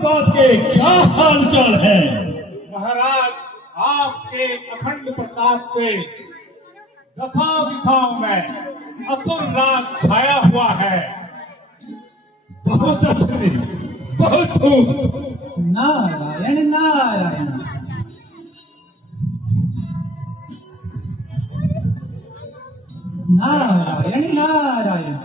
उत्पात के क्या हाल चाल है? महाराज, आपके अखंड प्रताप से दशा दिशाओं में असुर राज छाया हुआ है। बहुत अच्छे, बहुत खूब। नारायण नारायण। नारायण नारायण।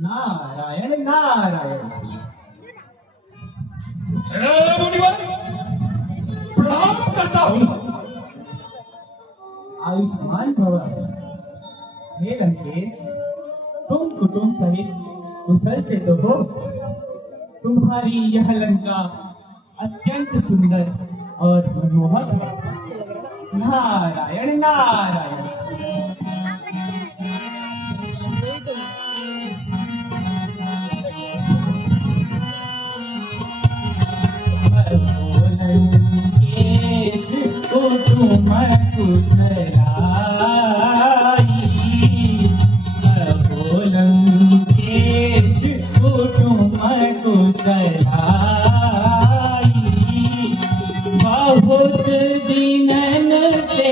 नारायण नारायण। मुनिवर, प्रणाम करता हूँ। आयुष्मान भव। हे लंकेश, तुम कुटुंब सहित कुशल से तो हो। तुम्हारी यह लंका अत्यंत सुंदर और मनमोहक है। नारायण नारायण। लंकेश कुटुंब कुशलाई, लंकेश कुटुंब कुशलाई। बहुत दिनन से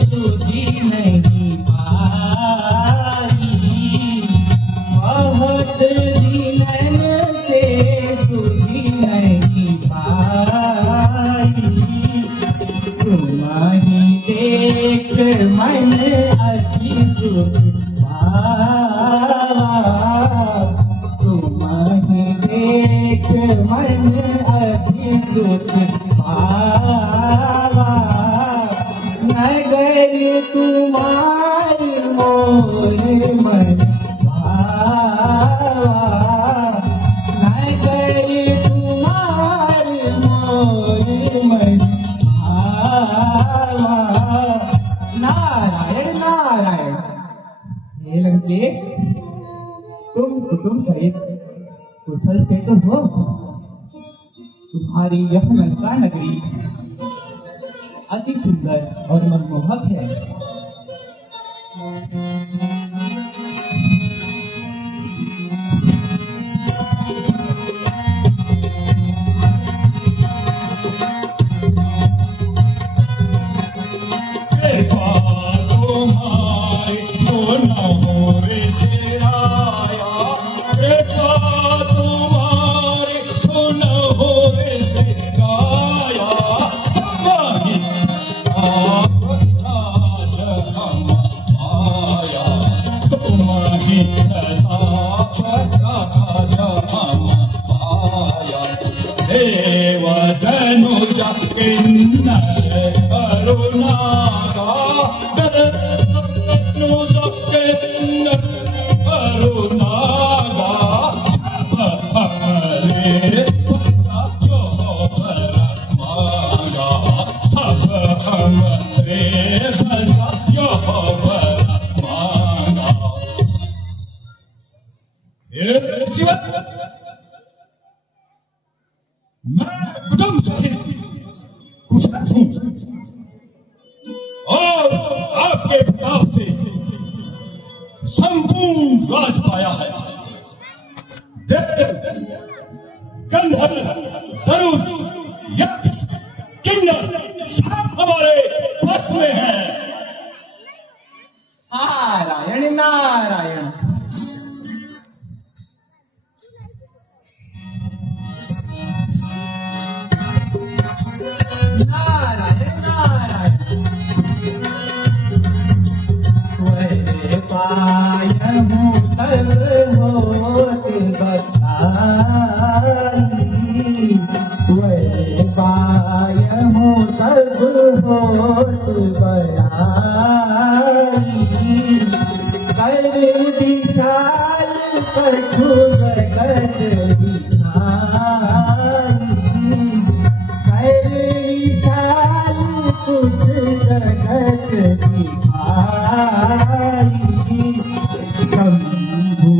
सुधी नहीं पाई, बहुत दिनन से सुधी नहीं पाई। तुम्हारी देख मन अति सुख पावा, तुम्हारी देख मन अति सुख पावा। नगर तुम्हार मोर मन भावा, नगर तुम्हार मोर मन भावा। नारायण नारायण। हे लंकेश, तुम कुटुंब सहित कुशल से तो हो। तुम्हारी यह लंका नगरी अति सुंदर और मनमोहक है। सब हमरे बसा यो वर मांगा। शिवत मैं कुटुंब सहित कुशल हूं और आपके प्रताप से संपूर्ण राज पाया है। देव, गंधर्व, तरुण, यक्ष, किन्नर सब हमारे वश में हैं। नारायण नारायण। नारायण नारायण। वह पाय हूँ तब होत बताई, वह पाय हूँ तब होत बताई। कर विशाल कछु जगत दिखाई, कर विशाल कुछ जगत दिखाई। शंभु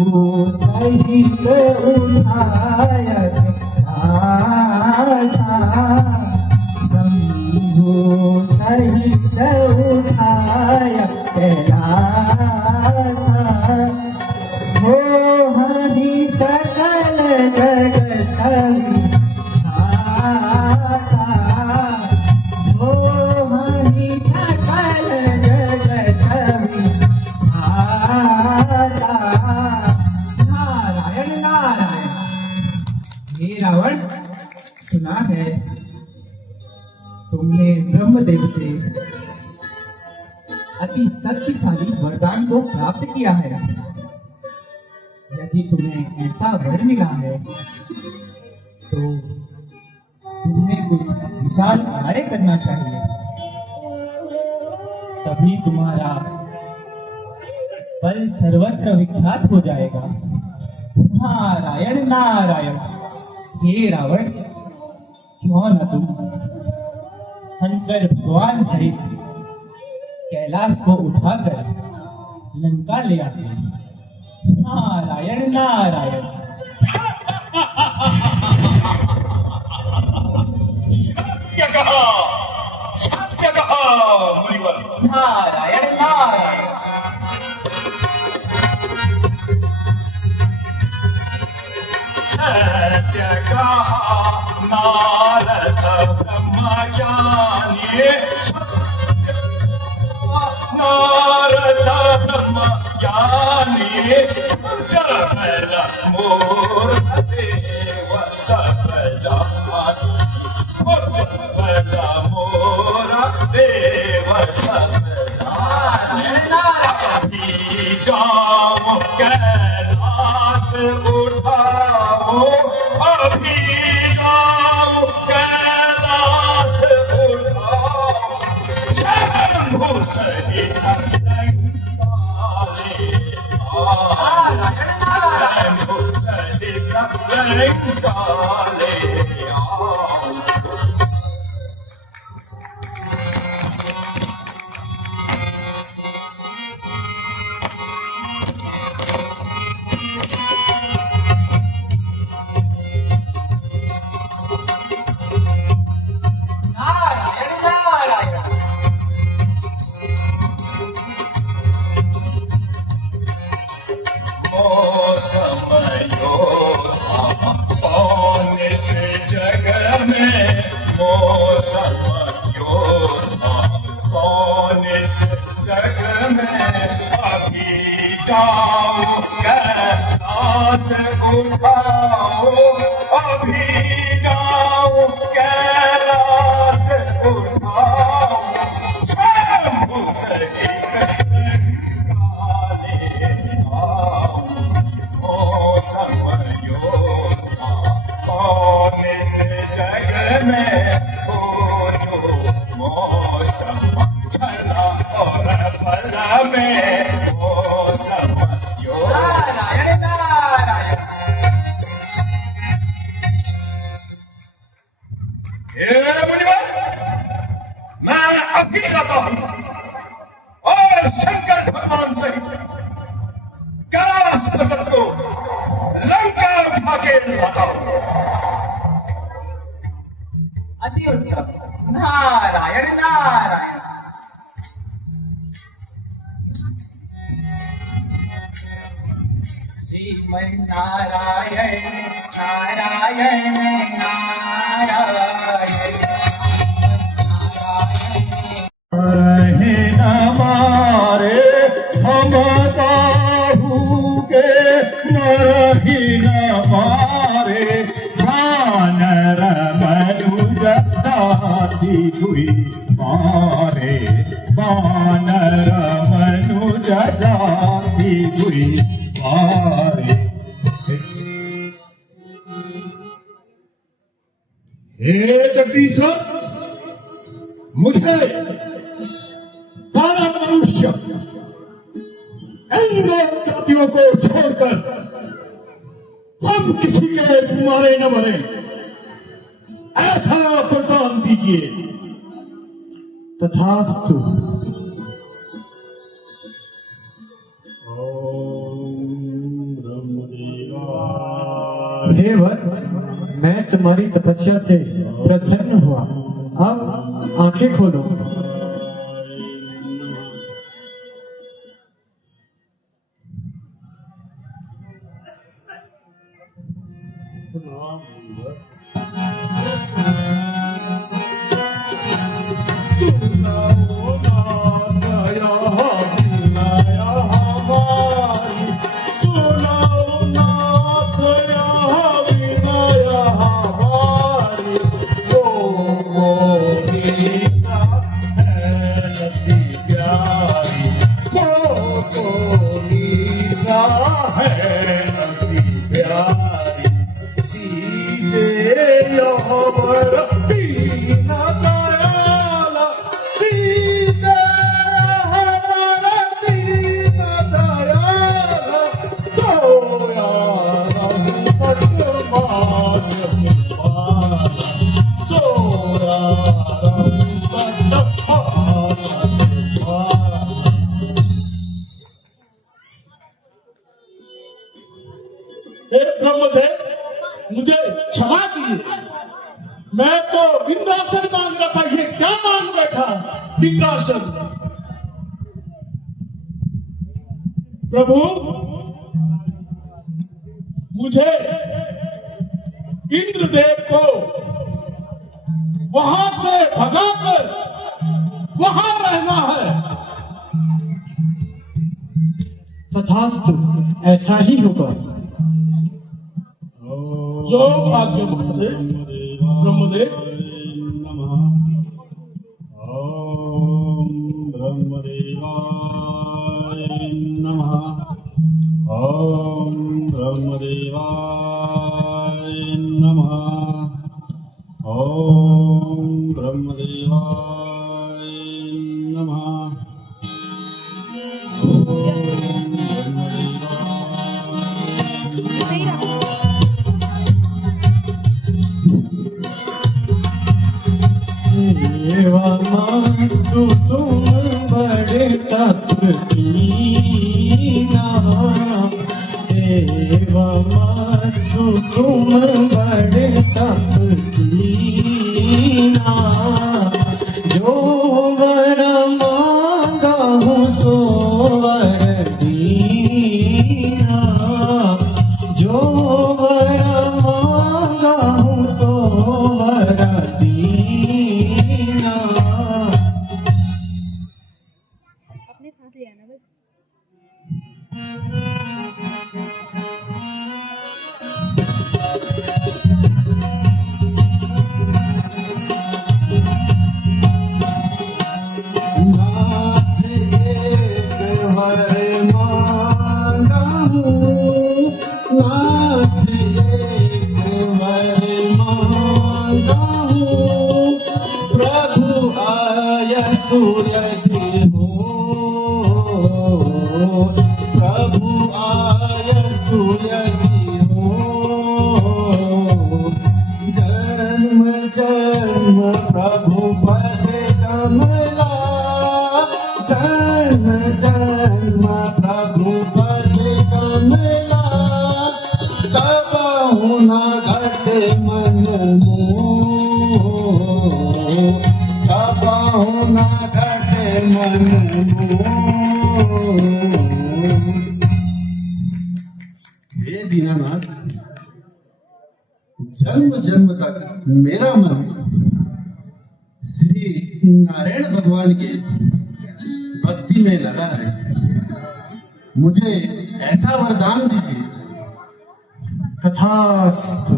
सहित उठायत आशा, शंभु सहित उठायत कैलासा। हो हरि सकल जगत विधाता, हो हरि सकल जगत विधाता। नारायण नारायण। हे रावण, सुना है तुमने ब्रह्मदेव से अति शक्तिशाली वरदान को प्राप्त किया है। यदि तुम्हें ऐसा वर मिला है तो तुम्हें कुछ विशाल कार्य करना चाहिए, तभी तुम्हारा बल सर्वत्र विख्यात हो जाएगा। नारायण नारायण। हे रावण, क्यों न तुम शंकर भगवान सहित कैलाश को उठाकर लंका ले आते। नारायण नारायण। सत्य कहा मुनिवर। नारायण नारायण। सत्य कहा नारद ब्रह्मज्ञानी, नारद ब्रह्मज्ञानी। जबल मोर देव सब जानी, जबल मोर देव सब जानी। अभी जाओ कैलाश उठाओ, अभी जाओ कैलाश उठाओ। शंभु सहित शंभु सहित लंकाले आओ। नारायण नारायण। मौसमयो कौन से जग में, मौसमयो कौन से जग में। अभी जाओ कैलाश उठाओ, अभी जाओ कैलाश उठाओ। शंभु सहित लंकाले आओ। मौसमयो कौन से जग में, हो जो मौसम छला और फल में। मौसमयो नारायण नारायण। और शंकर भगवान से कैलाश पर्वत को लंका उठा के लगाओ। अति उत्तम। नारायण नारायण। श्रीमन नारायण नारायण नारायण। रहे न मारे हम काहू के मरही न मारे भानर मनुज जाति दुई मारे भानर मनुज जाति दुई मारे। हे जगदीश्वर, मुझे सारा मनुष्य इन दो जातियों को छोड़कर हम किसी के मारे न मरे, ऐसा वरदान दीजिए। तथास्तु। हे वत्स, मैं तुम्हारी तपस्या से प्रसन्न हुआ। अब आंखें खोलो। ब्रह्मदेव, मुझे क्षमा कीजिए। मैं तो इंद्रासन मांग रहा था, ये क्या मांग बैठा इंद्रासन। प्रभु, मुझे इंद्रदेव को वहां से भगाकर वहां रहना है। तथास्तु, ऐसा ही होगा। जो आज्ञा ब्रह्मदेव। ब्रह्मदेव नमः। ओम ब्रह्मदेवाय नमः। ओम ब्रह्मदेवाय नमः। ओम ब्रह्मदेवाय नमः। सेवामस्तु तुम बड़े तत्व कीना। सेवामस्तु तुम बड़े तत्व कीना। जो वर मांगा हूँ सो वर दीना। जो वर मांगा हूँ सो वर दीना। अपने साथ ले आना बस। नाथ एक वर मांगा हूँ। नाथ एक वर मांगा हूँ। प्रभु आय सुरधि हो। प्रभु आय सुरधि हो। जन्म जन्म प्रभु पद कमला। बाहु न घटे मन मोह। हे दीनानाथ, जन्म जन्म तक मेरा मन श्री नारायण भगवान के भक्ति में लगा है। मुझे ऐसा वरदान दीजिए। तथास्तु।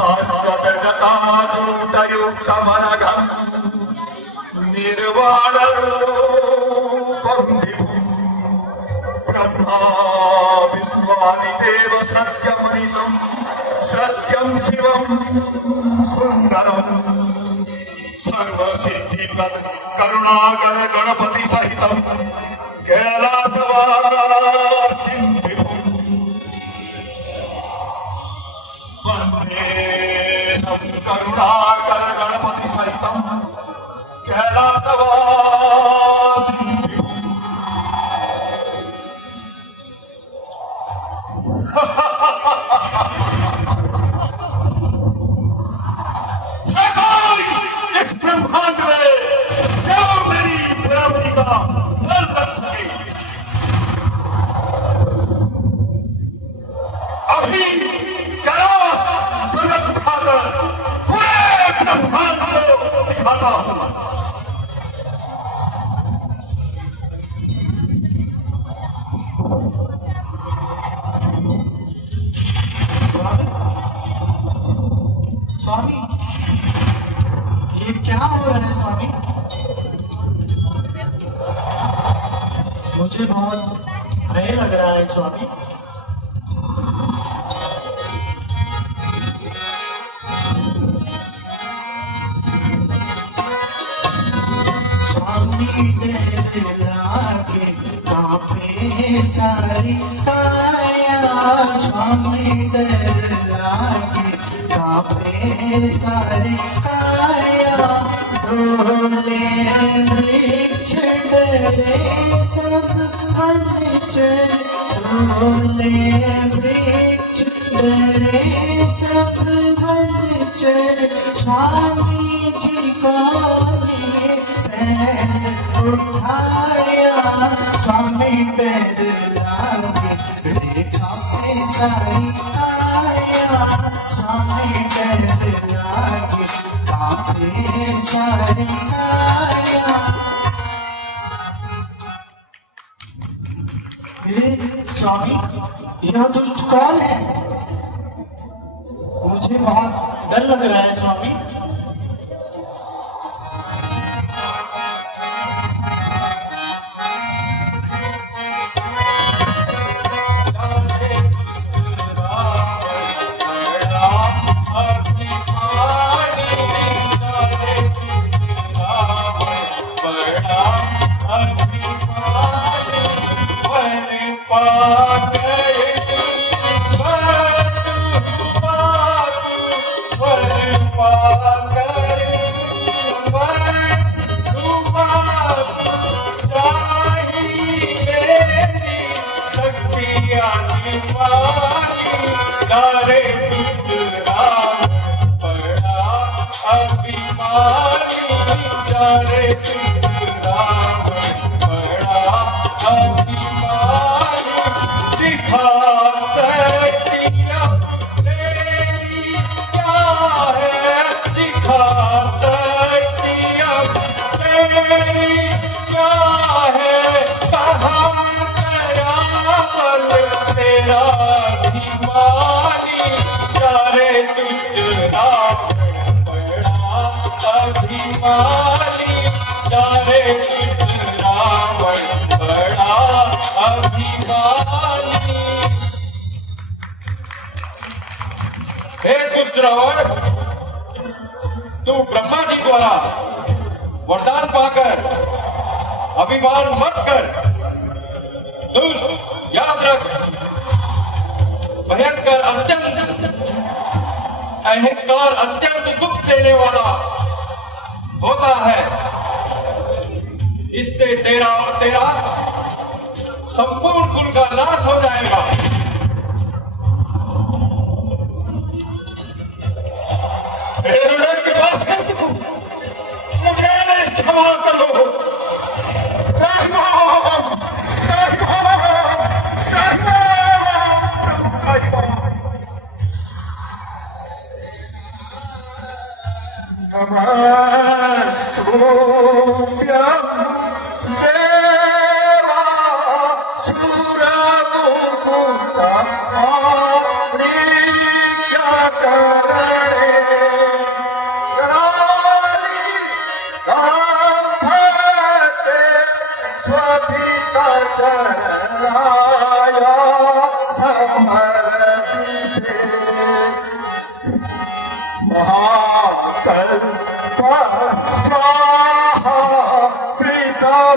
शाश्वतजटाजूटयुक्तमनघम् निर्वाणरूपं विभुम् ब्रह्मा विष्णुवादिदेव सत्यमनिशम् सत्यं शिवं सुन्दरम् सर्वसिद्धिप्रद करुणाकर गणपति सहितम् कैलासवासिं विभुम् वन्देऽहं करुणाकर गणपति सहितम् कैलासवासिं विभुम्। इस ब्रह्मांड में जो मेरी प्राप्ति का फल कर सके, अभी कैलाश पर्वत उठाकर पूरे ब्रह्मांड को दिखाता हूं। स्वामी, ये क्या हो रहा है स्वामी? मुझे बहुत भय लग रहा है स्वामी। स्वामी तेरे लागे कांपे सारी काया, स्वामी तेरे लागे कांपे सारी काया। डोले वृक्ष डरे सब वनचर, डोले वृक्ष डरे सब वनचर। स्वामी जी को उठाया, स्वामी पैर लागे रेखा पे सारी आया, स्वामी पैर लागे कांपे सारी आया। स्वामी, यह दुष्ट कौन है? मुझे बहुत डर लग रहा है स्वामी। अभिमानी जाने कृष्ण रावण बड़ा वज्रौर, तू ब्रह्मा जी द्वारा वरदान पाकर अभिमान मत कर। दुष्ट याद रख, भयंकर अत्यंत अहंकार अत्यंत दुख देने वाला होता है। इससे तेरा और तेरा संपूर्ण कुल का नाश हो जाएगा। मुझे क्षमा करो।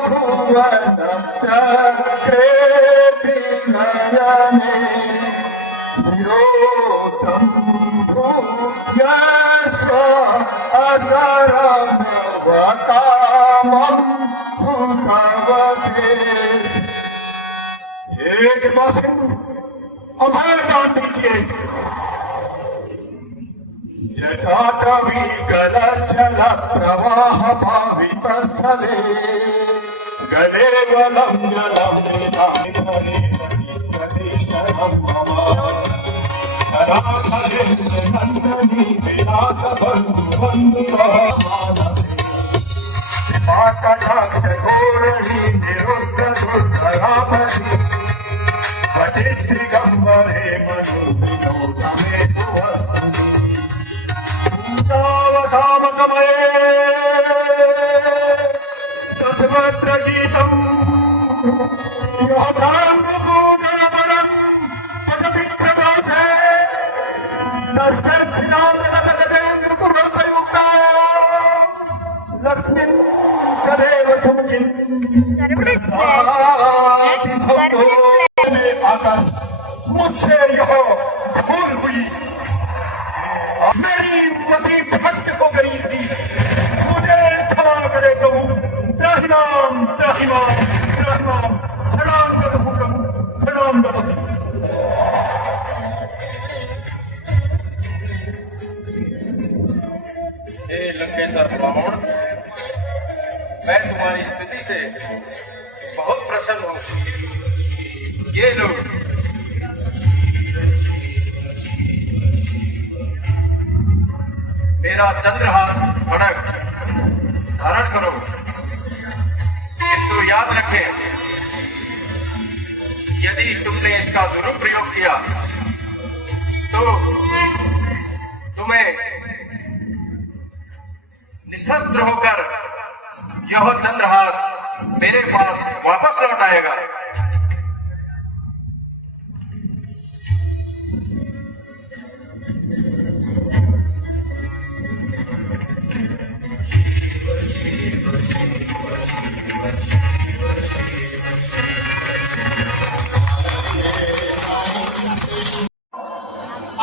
भुवन चक्रे विनयने विरोधम भूयस्व असरम वकामं भूतवते। हे कृपासिंधु, अभय दान दीजिए। जटाटवी गलज्जल प्रवाह भावित स्थले गले वलम जलम दिगंबरे साम समये तस्वत्र गीतम् यः भ्रान्तपूर्णबलं पठति प्रदोषे तस्य धिनामनतगतेन्द्रपुरतयुक्ता लक्ष्मीं सदैव सुमुखीं में आकर मुझसे यह भूल हुई। मेरी मति भक्त हो गई थी, मुझे क्षमा करे प्रभु। त्राहिमाम त्राहिमाम त्राहिमाम। सलाम करो प्रभु, सलाम करो। हे लंकेश्वर रावण, मैं तुम्हारी स्थिति से बहुत प्रसन्न हूँ। ये लोग मेरा चंद्रहास खड़ग धारण करो, किंतु याद रखें, यदि तुमने इसका दुरुपयोग किया तो तुम्हें निशस्त्र होकर यह चंद्रहास मेरे पास वापस लौट आएगा।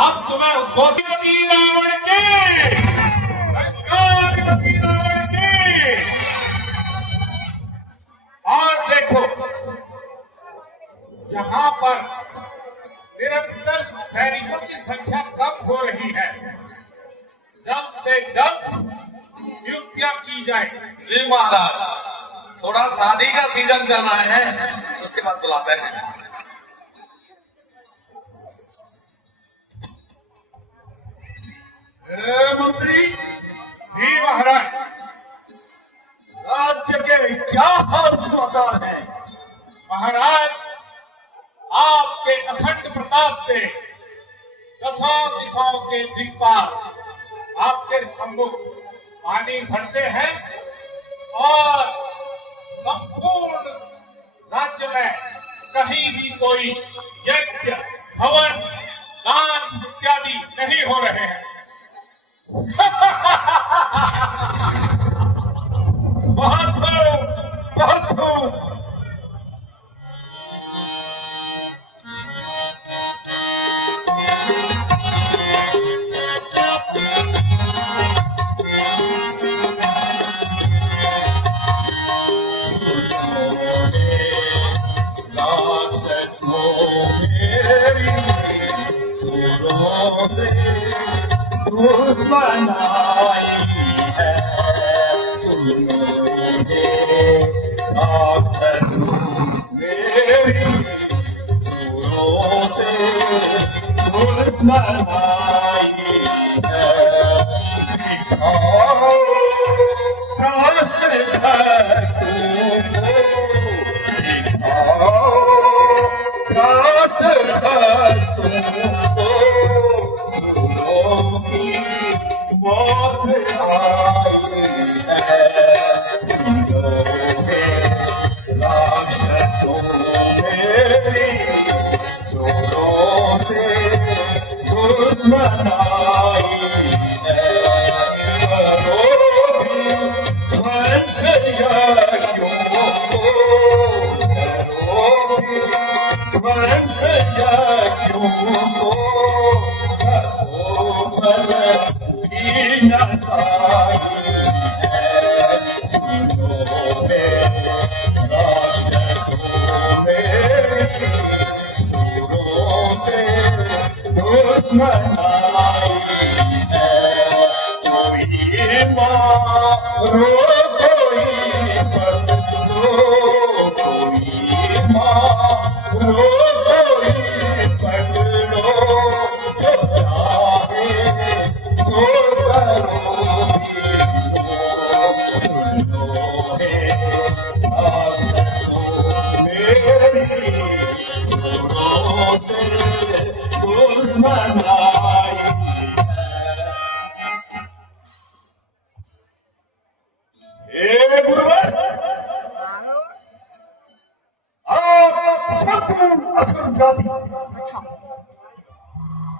अब तुम्हें घोषित रावण के रावण के और देखो, जहां पर निरंतर सैनिकों की संख्या कम हो रही है, जब से जब नियुक्तियां की जाए। जी महाराज, थोड़ा शादी का सीजन चल रहा है, उसके बाद बुलाते हैं। मंत्री जी महाराज, राज्य के क्या हाल समाचार हैं? महाराज, आपके अखंड प्रताप से दशा दिशाओं के दिक्पाल आपके सम्मुख पानी भरते हैं और संपूर्ण राज्य में कहीं भी कोई यज्ञ, हवन, दान इत्यादि नहीं हो रहे हैं। बहुत खूब। बनाई है मेरी सुरों से बनाई है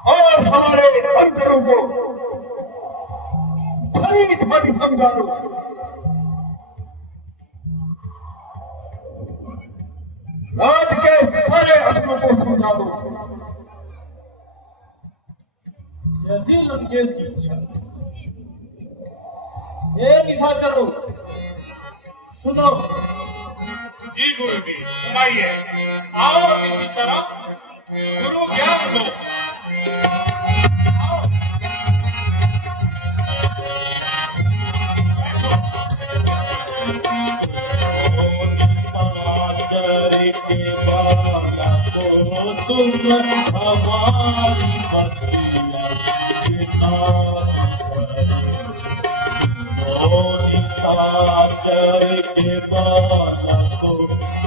और हमारे अंतरों को भली भांति समझा दो। राज के सारे असुरों को समझा दो। जैसी लंकेश की इच्छा। निशाचरों सुनो। जी गुरु जी सुनाइए। आओ निशाचरों, गुरु ज्ञान लो। तुम हमारी के बाला को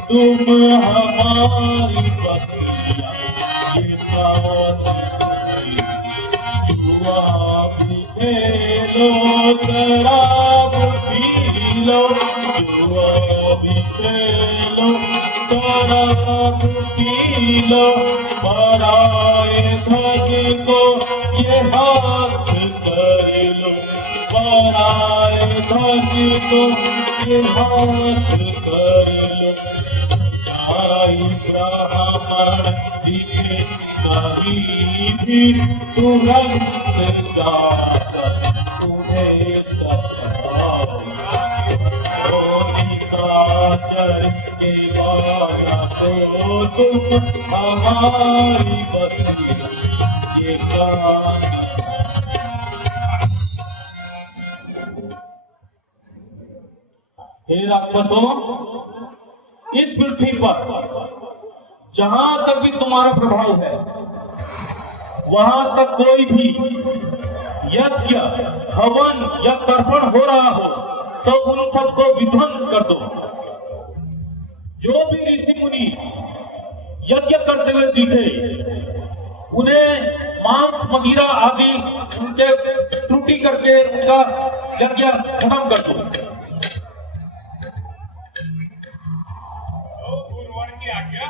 तुम हमारी बतिया जुआ भी खेलो शराब पी लो, जुआ भी खेलो शराब पी लो, पराए धन को ये हाथ कर लो, पराए धन को ये हाथ कर लो। ब्राह्मण दिखे कहीं भी तुरंत जाकर तुम्हें सताओ। निशाचर के वाला तो तुम हमारी बतिया ये कान। हे राक्षसों, इस पृथ्वी पर जहां तक भी तुम्हारा प्रभाव है वहां तक कोई भी यज्ञ हवन या तर्पण हो रहा हो तो उन सबको विध्वंस कर दो। जो भी ऋषि मुनि यज्ञ करते हुए दिखे उन्हें मांस मदिरा आदि उनके त्रुटि करके उनका यज्ञ खत्म कर दो। आज्ञा।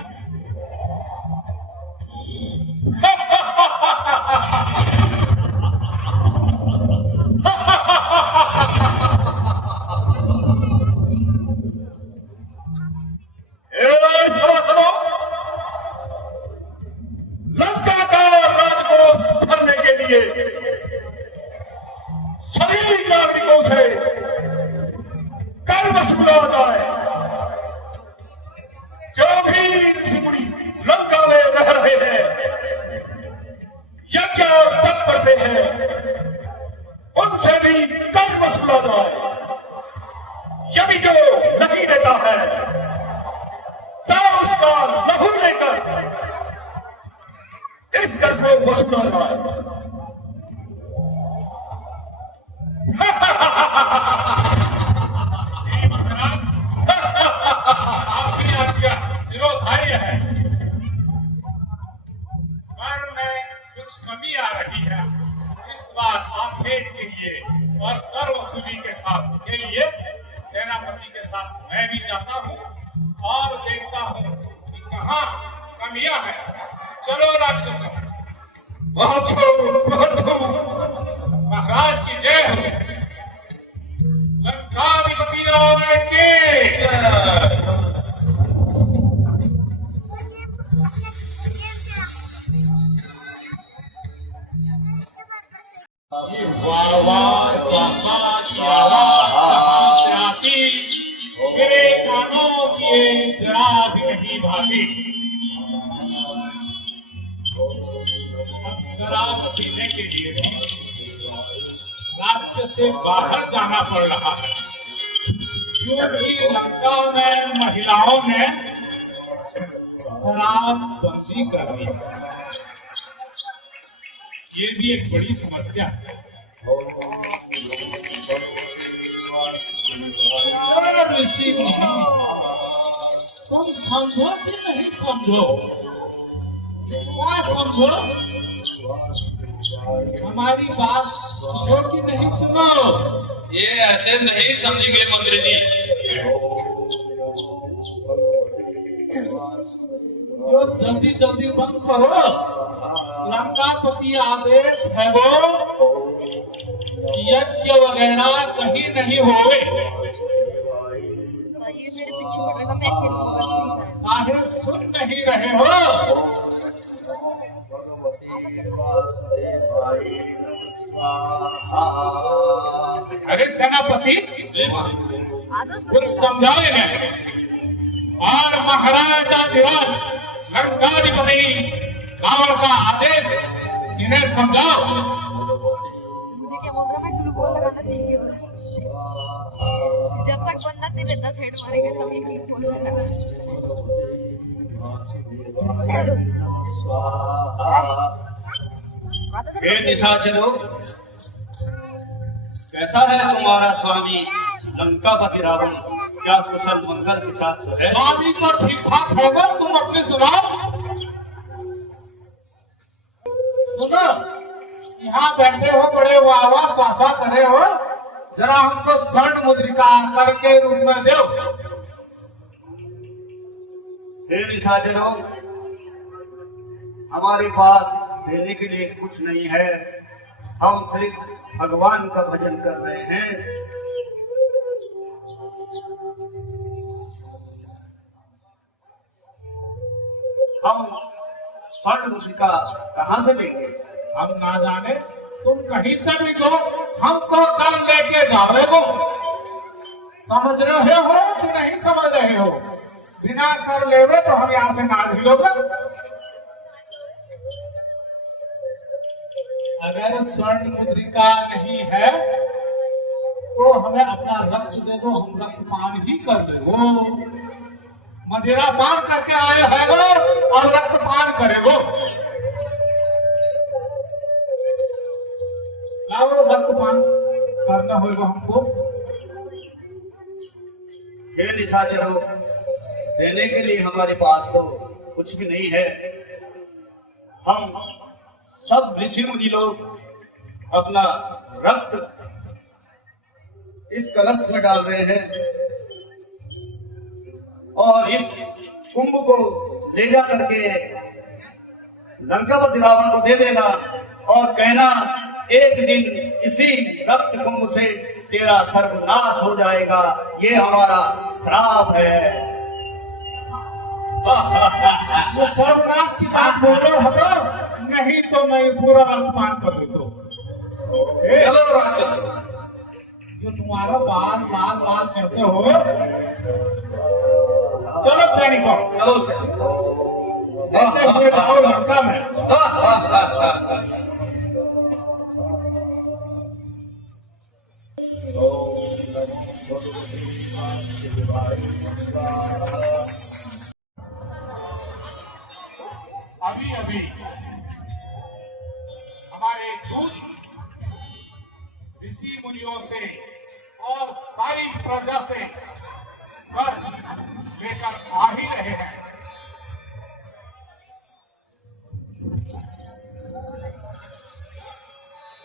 बच न जाए। आपकी आज्ञा शिरोधार्य है, कर्म में कुछ कमी आ रही है। इस बार आखेट के लिए और कर वसूली के लिए सेनापति के साथ मैं भी जाता हूँ और देखता हूँ कि कहाँ कमियां हैं। चलो राक्षसों, महाराज की जय हो। लंकाधिपति रावण के मेरे कानों की जरा भी नहीं भाती। शराब पीने के लिए राज्य से बाहर जाना पड़ रहा है, क्योंकि लंका में महिलाओं ने शराब बंदी कर दी। ये भी एक बड़ी समस्या है। ऋषि तुम समझो कि नहीं समझो? क्या समझो? हमारी बात सुनो कि नहीं सुनो? ये ऐसे नहीं समझेंगे मंत्री जी। जो जल्दी जल्दी बंद करो। लंकापति आदेश है वो यज्ञ वगैरह कहीं नहीं होवे। ये मेरे पीछे पड़ रहा, मैं खेलूंगा। आखिर सुन नहीं रहे हो? अरे सेनापति कुछ समझाओ इन्हें। और महाराजा विराज लंकाधिपति रावण का आदेश इन्हें समझाओ। मुझे क्या बोल रहा, मैं ग्लूकोज लगाना सीख गया। जब तक बंदा तेरे 10 हेड मारेगा तभी ग्लूकोज लगाना। हे निशाचरों, कैसा है तुम्हारा स्वामी लंकापति रावण? क्या कुशल मंगल के साथ तो है? स्वामी तो ठीक ठाक होगा, तुम अपने सुनाओ। सुनो, यहाँ बैठे हो, बड़े वाह स्वासा करे हो, जरा हमको स्वर्ण मुद्रिका करके रूप में दो। हे निशाचरों, हमारे पास देने के लिए कुछ नहीं है। हम सिर्फ भगवान का भजन कर रहे हैं। हम स्वर्ण मुद्रिका कहाँ से लेंगे? हम ना जाने, तुम कहीं से भी दो, हमको कल लेके जाओगे हो। समझ रहे हो कि नहीं समझ रहे हो? बिना कर लेवे तो हम यहाँ से ना हिलोगे। अगर स्वर्ण मुद्रिका नहीं है तो हमें अपना रक्त दे दो, हम रक्तपान ही कर दे। वो मदिरा पान करके आए हैं वो और रक्तपान करेगो। क्या वो रक्तपान करना होगा हमको? हे निशाचरों, देने के लिए हमारे पास तो कुछ भी नहीं है। हम सब ऋषि मुनि लोग अपना रक्त इस कलश में डाल रहे हैं और इस कुंभ को ले जा करके लंकापति रावण को दे देना और कहना एक दिन इसी रक्त कुंभ से तेरा सर्वनाश हो जाएगा। ये हमारा श्राप है। वो सर्वनाश की बात बोलो हटो, नहीं तो मैं पूरा रक्तपान कर देता हूँ। चलो राक्षस, जो तुम्हारा बाल लाल लाल कैसे हो? चलो सैनिकों, चलो लेते हुए जाओ लंका में। अभी अभी दूत ऋषि मुनियों से और सारी प्रजा से कर्ज लेकर आ ही रहे हैं।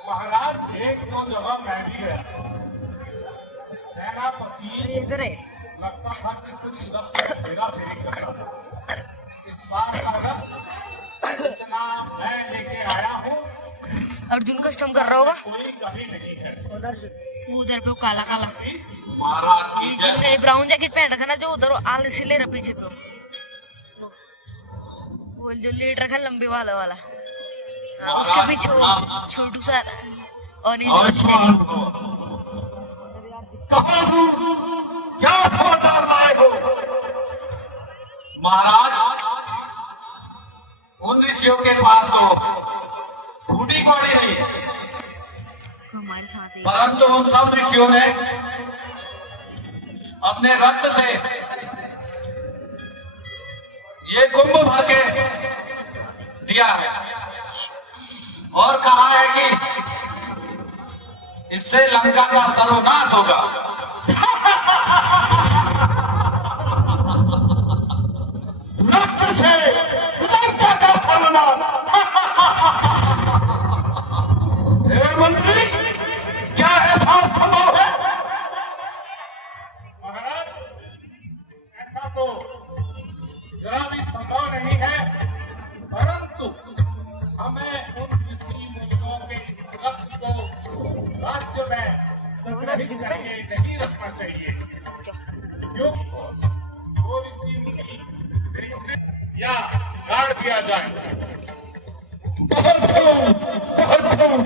महाराज एक दो जगह मैं भी गया, सेनापति इधर है। लगता था कि कुछ रथ फेरा फेरी करता था। इस बार का रथ जितना मैं लेके आया हूँ अर्जुन कस्टम कर रहा होगा कोई कभी नहीं है। उधर पे वो काला काला महाराज की ये जिसने ब्राउन जैकेट पहन रखा ना, जो उधर आल से ले रहा पीछे पे वो जो लीड रखा लंबे वाला वाला। हाँ, उसके पीछे वो छोटू सा और नहीं कहाँ हूँ? क्या समाचार लाए हो? महाराज उन ऋषियों के पास तो छूटी घोड़ी नहीं, हमारे साथ ही परंतु उन सब ऋषियों ने अपने रक्त से ये कुंभ भर के दिया है और कहा है कि इससे लंका का सर्वनाश होगा। रक्त से लंका का सर्वनाश। हे मंत्री, क्या ऐसा संभव है? महाराज ऐसा तो जरा भी संभव नहीं है, परंतु हमें उन ऋषि मुनियों के इस रक्त को राज्य में संग्रहित करके नहीं रखना चाहिए, क्योंकि वो ऋषि मुनि या गाड़ दिया जाए। बहुत खूब, बहुत खूब।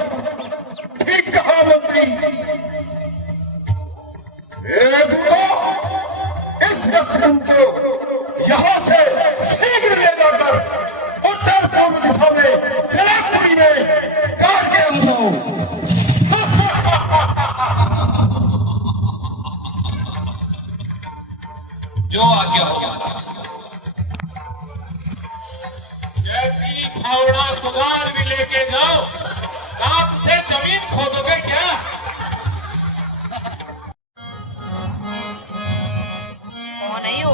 ठीक कहा मंत्री। हे दूतों, इस रत्न को यहाँ से शीघ्र ले जाकर उत्तर पूर्व दिशा में चिरागपुरी में काट के उतारो। जो आज्ञा होगा। जैसी फावड़ा सुधार भी लेके जाओ, दांत से जमीन खोदोगे क्या? कौन है यो?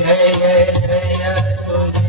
जय जय जय सूर्य